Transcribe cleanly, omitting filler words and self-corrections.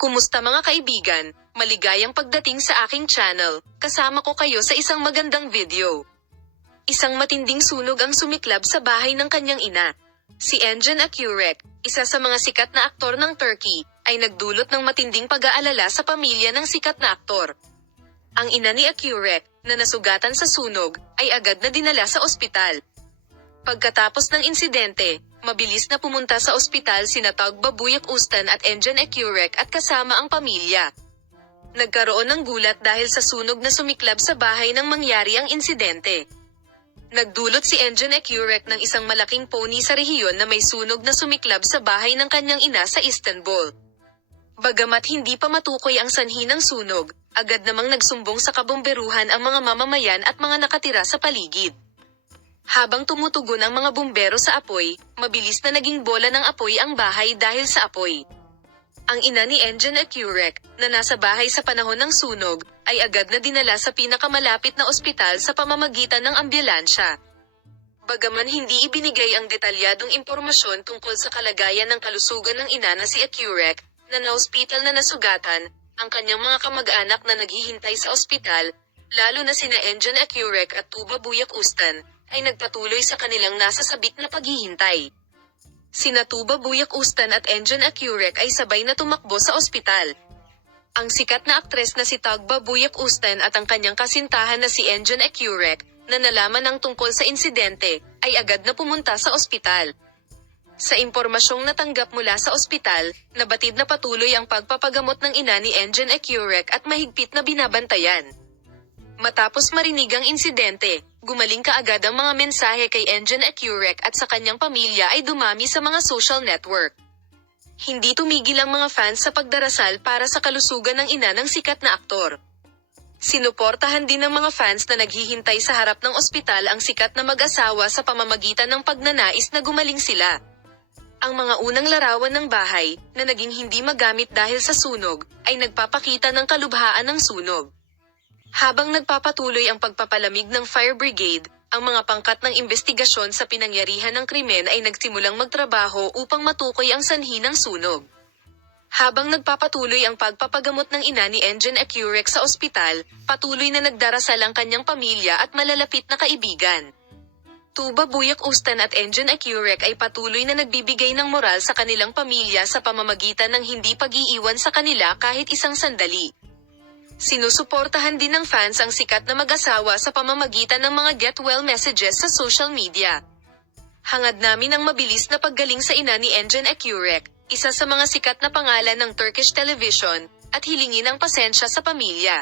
Kumusta mga kaibigan? Maligayang pagdating sa aking channel. Kasama ko kayo sa isang magandang video. Isang matinding sunog ang sumiklab sa bahay ng kanyang ina. Si Engin Akyurek, isa sa mga sikat na aktor ng Turkey, ay nagdulot ng matinding pag-aalala sa pamilya ng sikat na aktor. Ang ina ni Akyurek, na nasugatan sa sunog, ay agad na dinala sa ospital. Pagkatapos ng insidente, mabilis na pumunta sa ospital sina Tagbabuyak Ustan at Engin Akyurek at kasama ang pamilya. Nagkaroon ng gulat dahil sa sunog na sumiklab sa bahay nang mangyari ang insidente. Nagdulot si Engin Akyurek ng isang malaking pony sa rehiyon na may sunog na sumiklab sa bahay ng kanyang ina sa Istanbul. Bagamat hindi pa matukoy ang sanhi ng sunog, agad namang nagsumbong sa kabomberuhan ang mga mamamayan at mga nakatira sa paligid. Habang tumutugon ang mga bumbero sa apoy, mabilis na naging bola ng apoy ang bahay dahil sa apoy. Ang ina ni Engin Akyurek, na nasa bahay sa panahon ng sunog, ay agad na dinala sa pinakamalapit na ospital sa pamamagitan ng ambulansya. Bagaman hindi ibinigay ang detalyadong impormasyon tungkol sa kalagayan ng kalusugan ng ina na si Akyurek, na na-ospital na nasugatan, ang kanyang mga kamag-anak na naghihintay sa ospital, lalo na sina Engin Akyurek at Tagbabuyak Ustan, ay nagpatuloy sa kanilang nasa sabik na paghihintay. Sina Tagbabuyak Ustan at Engin Akyurek ay sabay na tumakbo sa ospital. Ang sikat na aktres na si Tagbabuyak Ustan at ang kanyang kasintahan na si Engin Akyurek, na nalaman ng tungkol sa insidente, ay agad na pumunta sa ospital. Sa impormasyong natanggap mula sa ospital, nabatid na patuloy ang pagpapagamot ng ina ni Engin Akyurek at mahigpit na binabantayan. Matapos marinig ang insidente, gumaling kaagad ang mga mensahe kay Engin Akyurek at sa kanyang pamilya ay dumami sa mga social network. Hindi tumigil ang mga fans sa pagdarasal para sa kalusugan ng ina ng sikat na aktor. Sinuportahan din ng mga fans na naghihintay sa harap ng ospital ang sikat na mag-asawa sa pamamagitan ng pagnanais na gumaling sila. Ang mga unang larawan ng bahay, na naging hindi magamit dahil sa sunog, ay nagpapakita ng kalubhaan ng sunog. Habang nagpapatuloy ang pagpapalamig ng fire brigade, ang mga pangkat ng investigasyon sa pinangyarihan ng krimen ay nagsimulang magtrabaho upang matukoy ang sanhi ng sunog. Habang nagpapatuloy ang pagpapagamot ng ina ni Engin Akyurek sa ospital, patuloy na nagdarasal ang kanyang pamilya at malalapit na kaibigan. Tagbabuyak Ustan at Engin Akyurek ay patuloy na nagbibigay ng moral sa kanilang pamilya sa pamamagitan ng hindi pag-iiwan sa kanila kahit isang sandali. Sinusuportahan din ng fans ang sikat na mag-asawa sa pamamagitan ng mga get well messages sa social media. Hangad namin ang mabilis na paggaling sa ina ni Engin Akyurek, isa sa mga sikat na pangalan ng Turkish television, at hilingin ang pasensya sa pamilya.